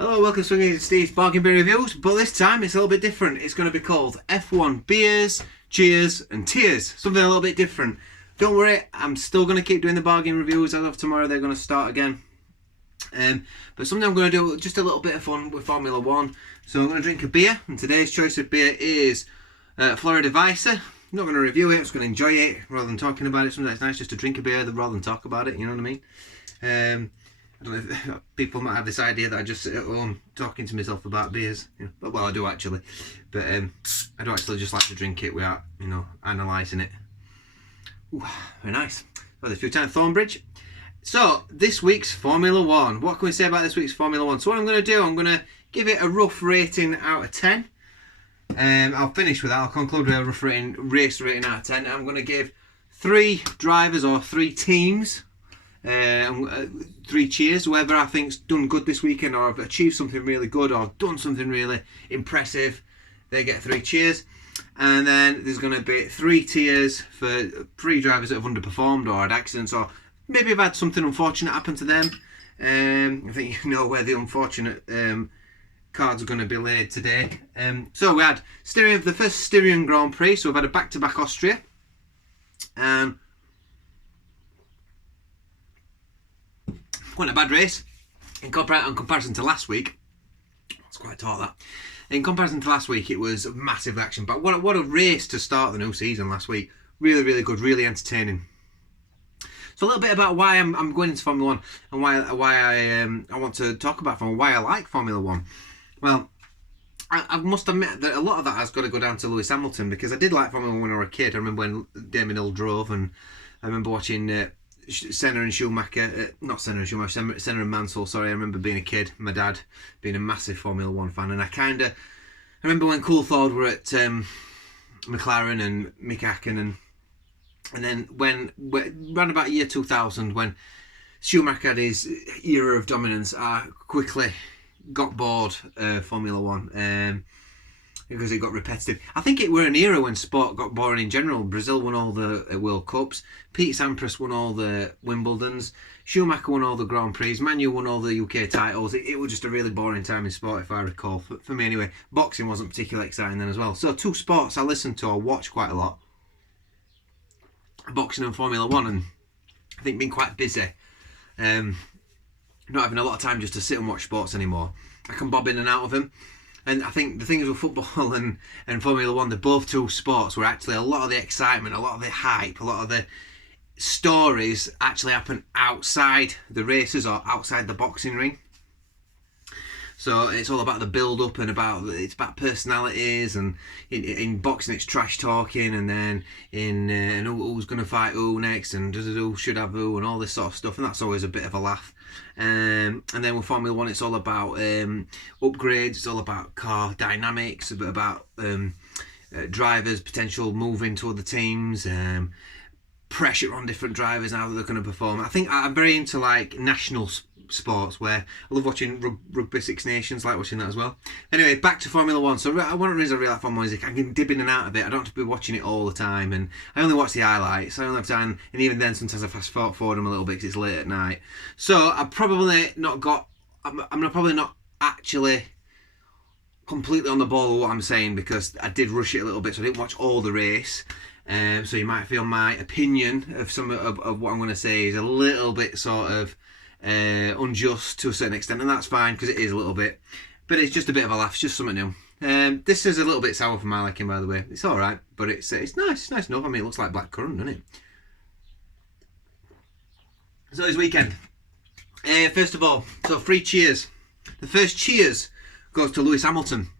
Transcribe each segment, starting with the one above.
Hello, welcome to Steve's Bargain Beer Reviews, but this time it's a little bit different. It's going to be called F1 Beers, Cheers and Tears. Something a little bit different. Don't worry, I'm still going to keep doing the bargain reviews. As of tomorrow they're going to start again. But something I'm going to do, just a little bit of fun with Formula 1. So I'm going to drink a beer, and today's choice of beer is Florida Vicer. I'm not going to review it, I'm just going to enjoy it rather than talking about it. Sometimes it's nice just to drink a beer rather than talk about it, you know what I mean? I don't know if people might have this idea that I just sit at home talking to myself about beers. You know, well, I do actually, but I do actually just like to drink it without, analysing it. Ooh, very nice. Well, there's a few times Thornbridge. So this week's Formula 1. What can we say about this week's Formula 1? So what I'm going to do, I'm going to give it a rough rating out of 10. I'll finish with that. I'll conclude with a rough race rating out of 10. I'm going to give 3 drivers or 3 teams. 3 cheers, whoever I think's done good this weekend or have achieved something really good or done something really impressive, they get 3 cheers. And then there's going to be 3 tears for 3 drivers that have underperformed or had accidents or maybe have had something unfortunate happen to them. I think you know where the unfortunate cards are going to be laid today. So we had the first Syrian Grand Prix, so we've had a back-to-back Austria. Wasn't a bad race in comparison to last week. That's quite taught that. In comparison to last week, it was massive action. But what a race to start the new season last week. Really, really good, really entertaining. So a little bit about why I'm going into Formula 1 and why I want to talk about why I like Formula 1. Well, I must admit that a lot of that has got to go down to Lewis Hamilton, because I did like Formula 1 when I was a kid. I remember when Damon Hill drove, and I remember watching Senna and Schumacher, not Senna and Schumacher, Senna and Mansell, sorry. I remember being a kid, my dad being a massive Formula 1 fan, and I remember when Coulthard were at McLaren and Mick Hakkinen, and then when around about year 2000, when Schumacher had his era of dominance, I quickly got bored of Formula 1. Because it got repetitive. I think it were an era when sport got boring in general. Brazil won all the World Cups. Pete Sampras won all the Wimbledons. Schumacher won all the Grand Prix. Manu won all the UK titles. It was just a really boring time in sport, if I recall. For me anyway. Boxing wasn't particularly exciting then as well. So 2 sports I listened to or watched quite a lot. Boxing and Formula 1. And I think being quite busy. Not having a lot of time just to sit and watch sports anymore. I can bob in and out of them. And I think the things with football and Formula 1, they're both 2 sports where actually a lot of the excitement, a lot of the hype, a lot of the stories actually happen outside the races or outside the boxing ring. So it's all about the build-up and it's about personalities, and in boxing it's trash talking, and then and who's going to fight who next, and who should have who, and all this sort of stuff, and that's always a bit of a laugh. And then with Formula 1 it's all about upgrades, it's all about car dynamics, about drivers' potential moving to other teams, pressure on different drivers and how they're going to perform. I think I'm very into like national sports, where I love watching Rugby Six Nations, like watching that as well. Anyway, back to Formula 1. So one of the reasons I really like Formula 1 is I can dip in and out of it. I don't have to be watching it all the time, and I only watch the highlights. I only have time, and even then sometimes I fast forward them a little bit because it's late at night. So I'm probably not actually completely on the ball with what I'm saying, because I did rush it a little bit, so I didn't watch all the race. So you might feel my opinion of some of what I'm going to say is a little bit sort of unjust to a certain extent, and that's fine because it is a little bit, but it's just a bit of a laugh. It's just something new. This is a little bit sour for my liking, by the way. It's all right, but it's nice enough. I mean, it looks like blackcurrant, doesn't it? So it's weekend. First of all, so 3 cheers. The first cheers goes to Lewis Hamilton.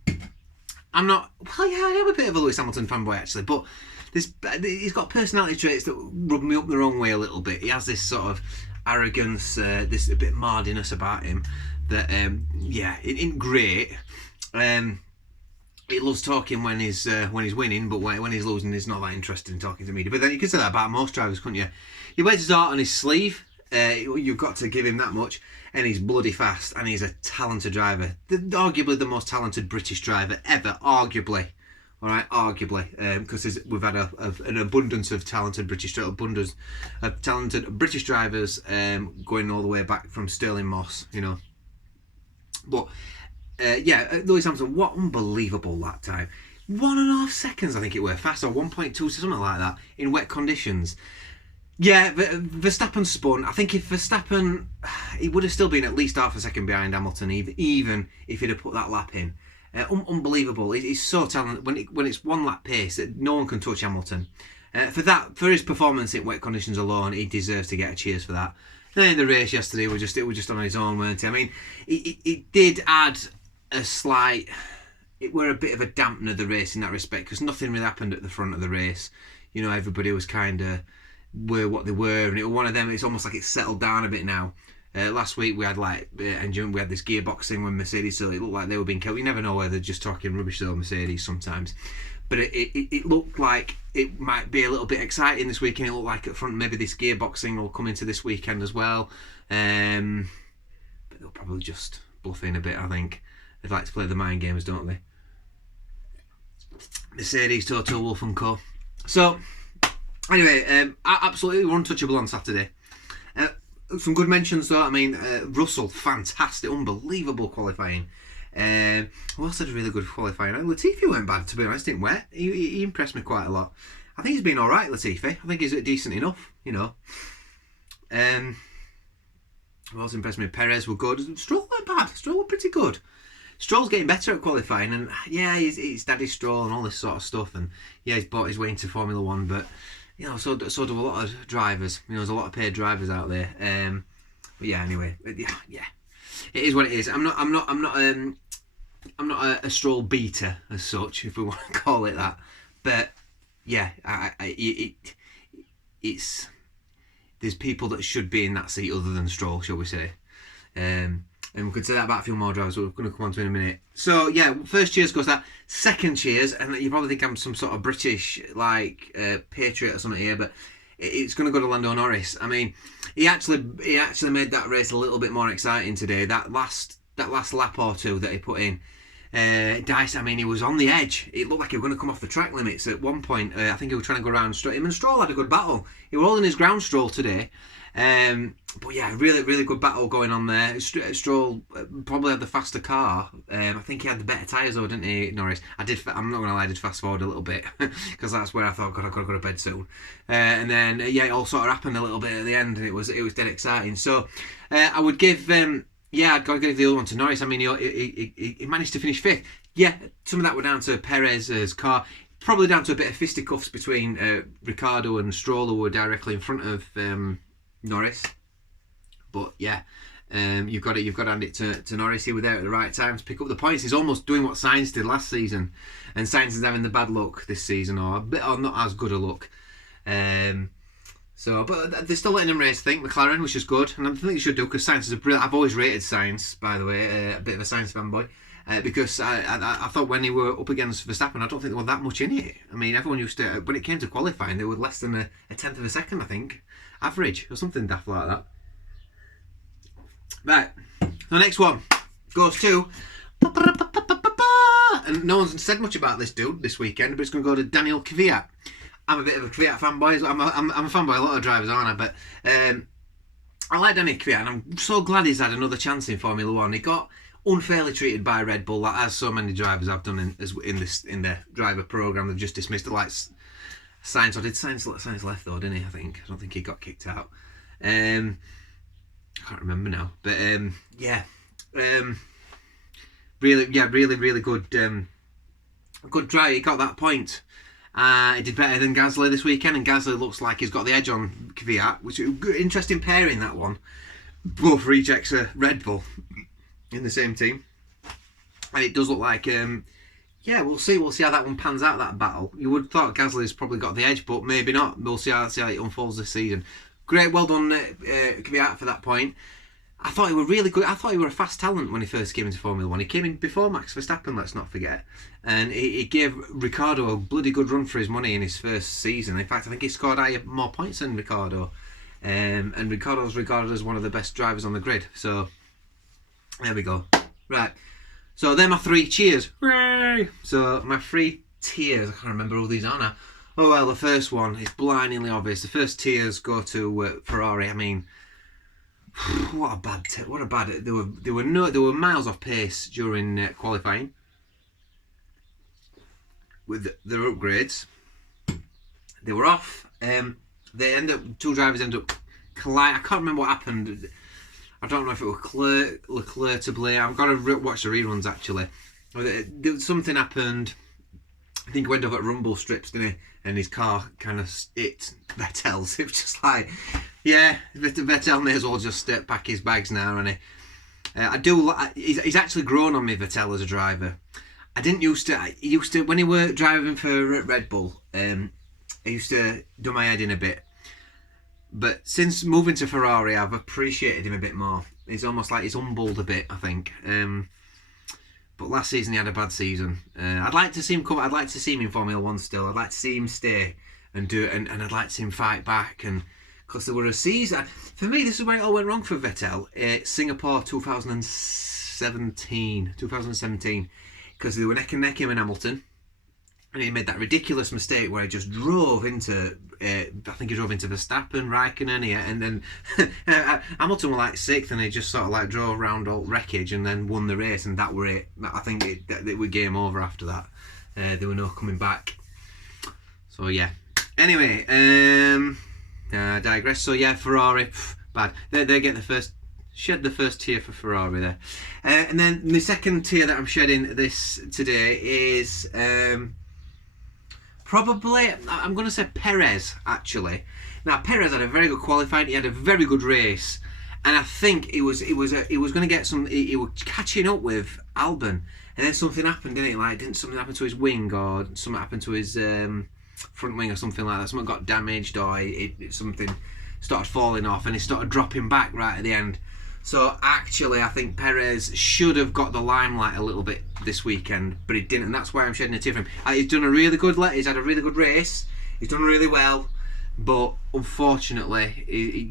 I am a bit of a Lewis Hamilton fanboy actually, but he's got personality traits that rub me up the wrong way a little bit. He has this sort of arrogance, this a bit mardiness about him that it ain't great. He loves talking when he's winning, but when he's losing, he's not that interested in talking to media. But then you could say that about most drivers, couldn't you? He wears his heart on his sleeve. You've got to give him that much, and he's bloody fast, and he's a talented driver. Arguably the most talented British driver ever, arguably. All right, arguably, because we've had an abundance of talented British drivers, going all the way back from Sterling Moss, But yeah, Lewis Hamilton, what unbelievable lap time. 1.5 seconds, I think it were, fast, or 1.2, something like that, in wet conditions. Yeah, Verstappen spun. I think if Verstappen, he would have still been at least half a second behind Hamilton, even if he'd have put that lap in. Unbelievable. He's so talented. When it's one lap pace, no one can touch Hamilton. For his performance in wet conditions alone, he deserves to get a cheers for that. And then the race yesterday, it was just on his own, weren't it? I mean, it did add a slight. It were a bit of a dampener, the race, in that respect, because nothing really happened at the front of the race. You know, everybody was kind of were what they were, and it was one of them. It's almost like it's settled down a bit now. Last week we had we had this gearbox thing with Mercedes, so it looked like they were being killed. You never know whether they're just talking rubbish though, Mercedes sometimes. But it looked like it might be a little bit exciting this weekend. It looked like at front maybe this gearbox thing will come into this weekend as well. But they'll probably just bluff in a bit, I think. They like to play the mind games, don't they? Mercedes, Toto Wolff and Co. So, anyway, absolutely untouchable on Saturday. Some good mentions though. I mean, Russell, fantastic, unbelievable qualifying. Who else had a really good qualifying? Latifi weren't bad, to be honest, didn't wet. He impressed me quite a lot. I think he's been alright, Latifi. I think he's decent enough, you know. Who else impressed me? Perez were good. Stroll weren't bad. Stroll were pretty good. Stroll's getting better at qualifying, and yeah, he's Daddy Stroll and all this sort of stuff, and yeah, he's bought his way into Formula One, but you know, so do a lot of drivers. You know, there's a lot of paid drivers out there. But yeah, anyway, yeah, it is what it is. I'm not a Stroll beater as such, if we want to call it that. But yeah, it's there's people that should be in that seat other than Stroll, shall we say? And we could say that about a few more drivers, we're going to come on to in a minute. So yeah, first cheers goes that. Second cheers, and you probably think I'm some sort of British patriot or something here, but it's going to go to Lando Norris. I mean, he actually made that race a little bit more exciting today. That last lap or two that he put in, Dice. I mean, he was on the edge. It looked like he was going to come off the track limits at one point. I think he was trying to go around straight. Him and Stroll had a good battle. He was holding his ground, Stroll, today. But yeah, really good battle going on there. Stroll probably had the faster car. I think he had the better tyres though, didn't he, Norris? I'm not going to lie, I did fast forward a little bit because that's where I thought, God, I've got to go to bed soon. And then yeah, it all sort of happened a little bit at the end, and it was dead exciting. So I would give I'd got to give the other one to Norris. I mean, he managed to finish fifth. Yeah, some of that were down to Perez's car. Probably down to a bit of fisticuffs between Ricciardo and Stroll, who were directly in front of Norris. But yeah, you've got to hand it to Norris. He was there at the right time to pick up the points. He's almost doing what Sainz did last season, and Sainz is having the bad luck this season, or not as good a luck. But they're still letting him race, I think, McLaren, which is good, and I think they should do, because Sainz is a brilliant. I've always rated Sainz, by the way, a bit of a Sainz fanboy, because I thought when he were up against Verstappen, I don't think there was that much in it. I mean, everyone used to, when it came to qualifying, they were less than a tenth of a second, I think, average, or something daft like that. Right, the next one goes to, and no one's said much about this dude this weekend, but it's going to go to Daniel Kvyat. I'm a bit of a Kvyat fanboy. I'm a fanboy of a lot of drivers, aren't I? But I like Daniel Kvyat, and I'm so glad he's had another chance in Formula One. He got unfairly treated by Red Bull, as so many drivers have done in their driver program. They've just dismissed it, like Sainz. Or did Sainz left though? Didn't he? I don't think he got kicked out. I can't remember now. But really good. Good drive. He got that point. He did better than Gasly this weekend, and Gasly looks like he's got the edge on Kvyat, which is an interesting pairing, that one. Both rejects a Red Bull in the same team, and it does look like we'll see how that one pans out, that battle. You would have thought Gasly's probably got the edge, but maybe not. We'll see how it unfolds this season. Great, well done Kvyat for that point. I thought he were really good. I thought he were a fast talent when he first came into Formula One. He came in before Max Verstappen, let's not forget. And he gave Ricciardo a bloody good run for his money in his first season. In fact, I think he scored more points than Ricciardo. And Ricciardo's regarded as one of the best drivers on the grid. So, there we go. Right. So, they're my three cheers. Hooray! So, my three tears. I can't remember who these are now. Oh, well, the first one is blindingly obvious. The first tears go to Ferrari. I mean, What a bad. They were miles off pace during qualifying with their upgrades. They were off. Two drivers ended up colliding. I can't remember what happened. I don't know if it was Leclerc to blame. I've got to watch the reruns actually. Something happened. I think he went over at rumble strips, didn't he? And his car kind of hit Vettel's. It was just like, yeah, Vettel may as well just pack his bags now. And he's actually grown on me, Vettel, as a driver. He used to when he were driving for Red Bull. I used to do my head in a bit. But since moving to Ferrari, I've appreciated him a bit more. It's almost like he's humbled a bit, I think. But last season he had a bad season. I'd like to see him come. I'd like to see him in Formula One still. I'd like to see him stay and do it, and I'd like to see him fight back. And because there were a season, for me, this is where it all went wrong for Vettel. Singapore 2017, because they were neck and neck him and Hamilton. And he made that ridiculous mistake where he just drove into, I think he drove into Verstappen, Raikkonen, and then Hamilton were like sixth, and he just sort of like drove around all wreckage and then won the race, and that were it. I think it was game over after that. There were no coming back. So yeah. Anyway, I digress. So yeah, Ferrari, bad. They get the first. Shed the first tier for Ferrari there, and then the second tier that I'm shedding this today is. Probably, I'm going to say Perez, actually. Now, Perez had a very good qualifying. He had a very good race. And I think he was going to get some... He was catching up with Albon. And then something happened, didn't it? Like, didn't something happen to his wing, or something happened to his front wing or something like that? Something got damaged, or something started falling off, and he started dropping back right at the end. So actually, I think Perez should have got the limelight a little bit this weekend, but he didn't, and that's why I'm shedding a tear for him. He's done a really good. He's had a really good race. He's done really well, but unfortunately,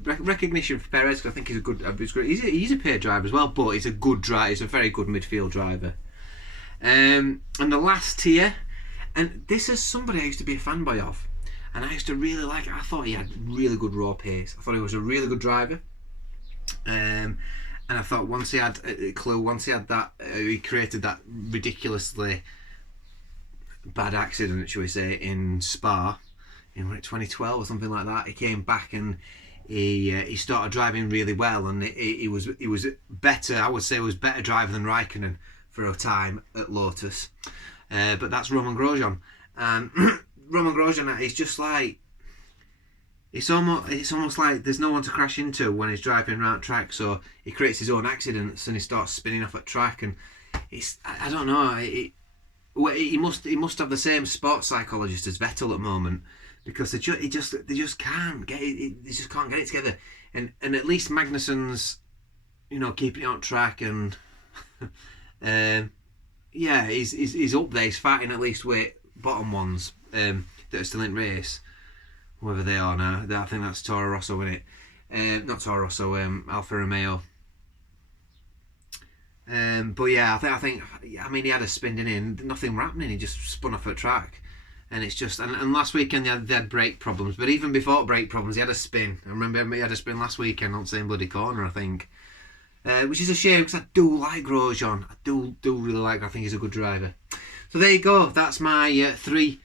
recognition for Perez, because I think he's a good. He's a paid driver as well, but he's a good driver. He's a very good midfield driver. And the last tier, and this is somebody I used to be a fanboy of, and I used to really like it. I thought he had really good raw pace. I thought he was a really good driver. And I thought once he had a clue, once he had that, he created that ridiculously bad accident, shall we say, in Spa in 2012 or something like that. He came back and he started driving really well, and he was better. I would say he was better driver than Raikkonen for a time at Lotus. But that's Roman Grosjean, and Roman Grosjean is just like. It's almost like there's no one to crash into when he's driving around track, so he creates his own accidents and he starts spinning off at track, and I don't know, he must have the same sports psychologist as Vettel at the moment, because they just can't get it, they just can't get it together, and at least Magnussen's keeping it on track, and he's up there, he's fighting at least with bottom ones that are still in race. Whoever they are now, I think that's Toro Rosso, isn't it? Not Toro Rosso, Alfa Romeo. But yeah, I think he had a spin, didn't he? And nothing were happening. He just spun off at track, and it's just. And last weekend they had brake problems, but even before brake problems, he had a spin. I remember he had a spin last weekend on the same bloody corner, I think, which is a shame because I do like Grosjean. I do really like. I think he's a good driver. So there you go. That's my three.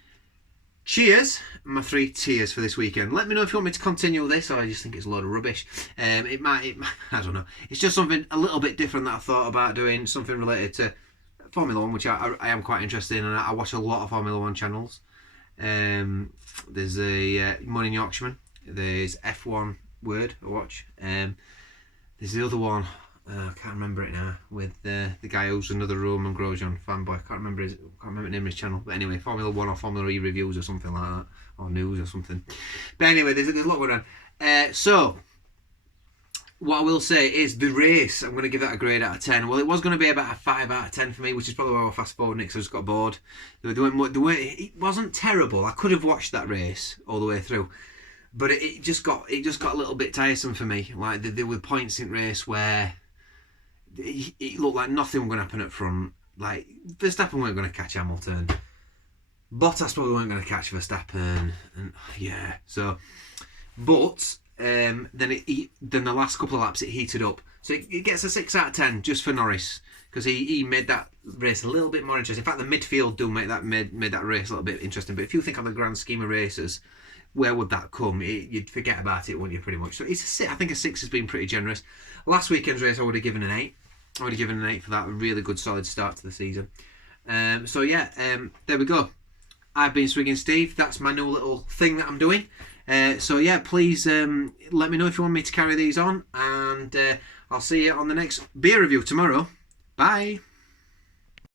Cheers, my three tiers for this weekend. Let me know if you want me to continue this, or I just think it's a load of rubbish. It might, I don't know. It's just something a little bit different that I thought about doing, something related to Formula One, which I am quite interested in, and I watch a lot of Formula One channels. There's a Morning Yorkshireman. There's F1 Word I watch. There's the other one. I can't remember it now, with the guy who's another Roman Grosjean fanboy. I can't remember the name of his channel. But anyway, Formula 1 or Formula E reviews or something like that, or news or something. But anyway, there's a lot going on. So what I will say is the race, I'm going to give that a grade out of 10. Well, it was going to be about a 5 out of 10 for me, which is probably why I fast forward because I just got bored. It wasn't terrible. I could have watched that race all the way through, but it just got a little bit tiresome for me. Like there were points in race where it looked like nothing was going to happen up front. Like Verstappen weren't going to catch Hamilton, Bottas probably weren't going to catch Verstappen, and yeah. So, but then then the last couple of laps it heated up. So it gets a 6 out of 10 just for Norris, because he made that race a little bit more interesting. In fact, the midfield made that race a little bit interesting. But if you think of the grand scheme of races, where would that come? You'd forget about it, wouldn't you, pretty much? So I think a 6 has been pretty generous. Last weekend's race, I would have given an 8. I would have given an 8 for that. A really good, solid start to the season. So yeah, there we go. I've been Swigging Steve. That's my new little thing that I'm doing. So yeah, please let me know if you want me to carry these on. And I'll see you on the next beer review tomorrow. Bye.